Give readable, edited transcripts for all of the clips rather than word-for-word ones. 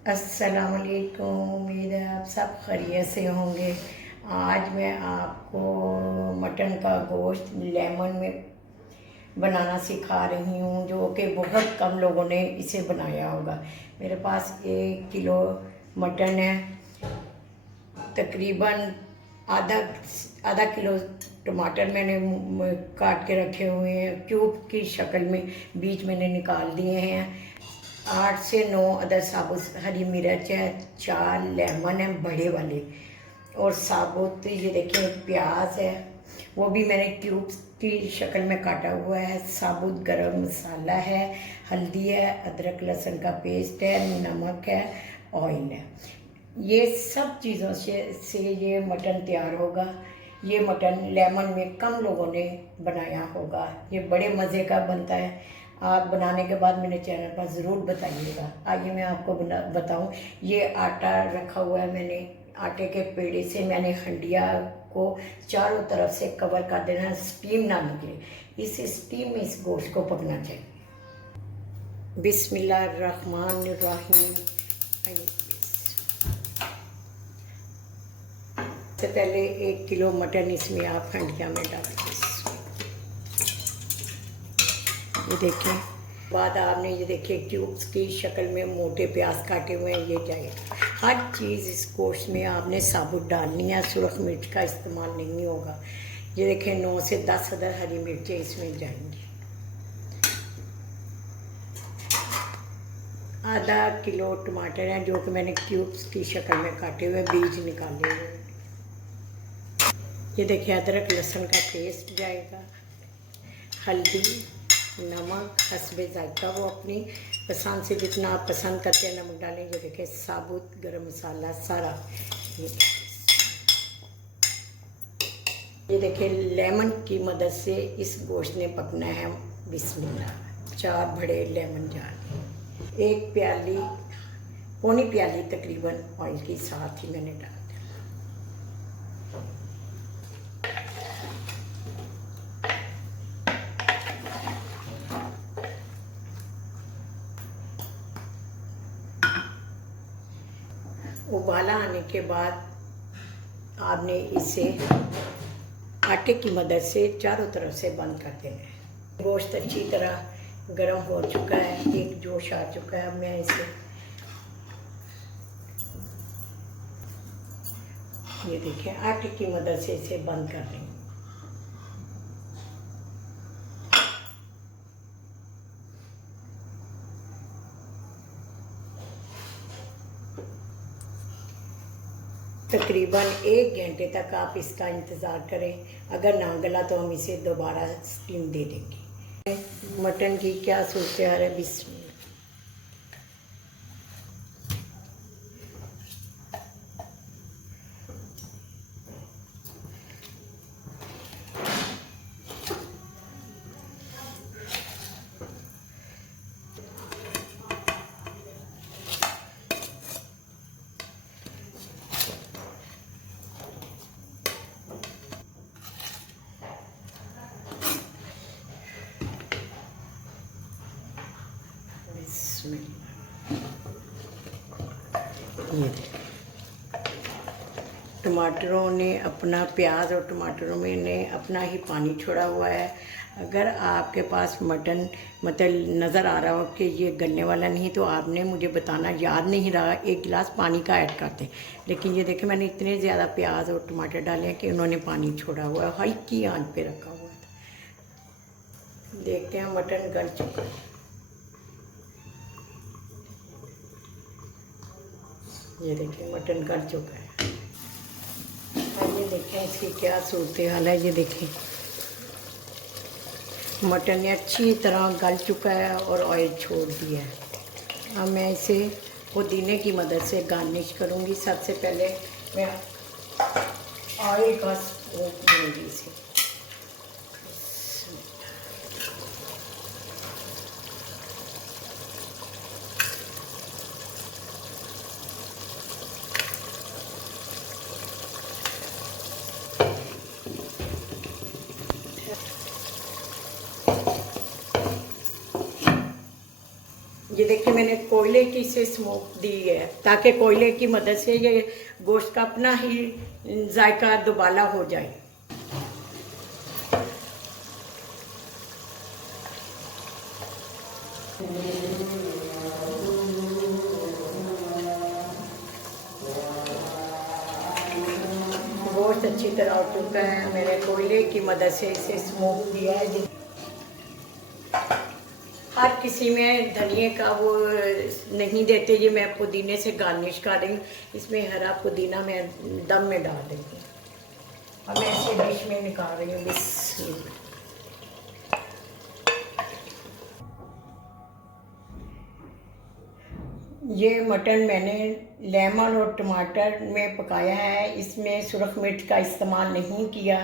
अस्सलाम वालेकुम। उम्मीद है आप सब खैरियत से होंगे। आज मैं आपको मटन का गोश्त लेमन में बनाना सिखा रही हूँ, जो कि बहुत कम लोगों ने इसे बनाया होगा। मेरे पास 1 किलो मटन है, तकरीबन आधा आधा किलो टमाटर मैंने काट के रखे हुए हैं क्यूब की शक्ल में, बीच मैंने निकाल दिए हैं। 8 से 9 अदर साबुत हरी मिर्च है, 4 लेमन है बड़े वाले, और साबुत ये देखिए प्याज है, वो भी मैंने क्यूब्स की शक्ल में काटा हुआ है। साबुत गरम मसाला है, हल्दी है, अदरक लहसुन का पेस्ट है, नमक है, ऑयल है। ये सब चीज़ों से ये मटन तैयार होगा। ये मटन लेमन में कम लोगों ने बनाया होगा। ये बड़े मज़े का बनता है। आप बनाने के बाद मेरे चैनल पर ज़रूर बताइएगा। आइए मैं आपको बताऊं। ये आटा रखा हुआ है मैंने, आटे के पेड़े से मैंने हंडिया को चारों तरफ से कवर कर देना, स्टीम ना निकले। इस स्टीम में इस गोश्त को पकना चाहिए। बिस्मिल्लाहिर्रहमानिर्रहीम। सबसे पहले 1 किलो मटन इसमें आप हंडिया में डाल दीजिए। ये देखें, बाद आपने ये देखिए क्यूब्स की शक्ल में मोटे प्याज काटे हुए हैं, ये जाएगा। हर चीज़ इस गोश्त में आपने साबुत डालनी है, सुरख मिर्च का इस्तेमाल नहीं होगा। ये देखें 9 से 10 अदर हरी मिर्चें इसमें जाएंगी। आधा किलो टमाटर हैं, जो कि मैंने क्यूब्स की शक्ल में काटे हुए, बीज निकाले हुए। ये देखिए अदरक लहसुन का पेस्ट जाएगा, हल्दी, नमक हस्बे जायका, वो अपनी पसंद से जितना आप पसंद करते हैं नमक डालें। ये देखिए साबुत गरम मसाला सारा। ये देखिए लेमन की मदद से इस गोश्त ने पकना है। बिस्मिल्लाह। 4 बड़े लेमन जाने, 1 प्याली पौनी प्याली तकरीबन ऑयल की साथ ही मैंने डाल दिया। उबाला आने के बाद आपने इसे आटे की मदद से चारों तरफ से बंद कर देना है। गोश्त अच्छी तरह गर्म हो चुका है, एक जोश आ चुका है। अब मैं इसे ये देखिए आटे की मदद से इसे बंद कर देंगे। तकरीबन 1 घंटे तक आप इसका इंतज़ार करें। अगर ना गला तो हम इसे दोबारा स्टीम दे देंगे। मटन की क्या सूरत हाल है। बिस्मिल्लाह। ये टमाटरों ने अपना, प्याज और टमाटरों में ने अपना ही पानी छोड़ा हुआ है। अगर आपके पास मटन मतलब नज़र आ रहा हो कि ये गलने वाला नहीं, तो आपने मुझे बताना, याद नहीं रहा 1 गिलास पानी का ऐड करते। लेकिन ये देखें मैंने इतने ज़्यादा प्याज और टमाटर डाले हैं कि उन्होंने पानी छोड़ा हुआ है। हल्की आंच पे रखा हुआ था। देखते हैं मटन गल चुका है। ये देखिए मटन गल चुका है। ये देखें इसकी क्या सूरत हाल है। ये देखें मटन अच्छी तरह गल चुका है और ऑयल छोड़ दिया है। अब मैं इसे पुदीने की मदद से गार्निश करूँगी। सबसे पहले मैं ऑयल का स्पून दूँगी इसे। ये देखिए मैंने कोयले की से स्मोक दी है ताकि कोयले की मदद से ये गोश्त का अपना ही जायका दुबाला हो जाए। गोश्त अच्छी तरह हो चुका है, मैंने कोयले की मदद से इसे स्मोक दिया है। हर किसी में धनिए का वो नहीं देते, ये मैं पुदीने से गार्निश कर रही हूँ। इसमें हरा पुदीना मैं दम में डाल देती हूँ। अब मैं इसे डिश में निकाल रही हूँ। बिस्मिल्लाह। ये मटन मैंने लेमन और टमाटर में पकाया है, इसमें सुरख मिर्च का इस्तेमाल नहीं किया।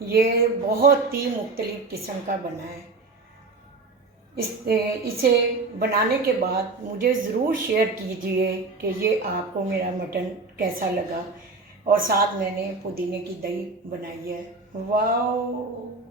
ये बहुत ही मुख्तलिफ किस्म का बना है। इसे बनाने के बाद मुझे ज़रूर शेयर कीजिए कि ये आपको मेरा मटन कैसा लगा। और साथ मैंने पुदीने की दही बनाई है। वाह।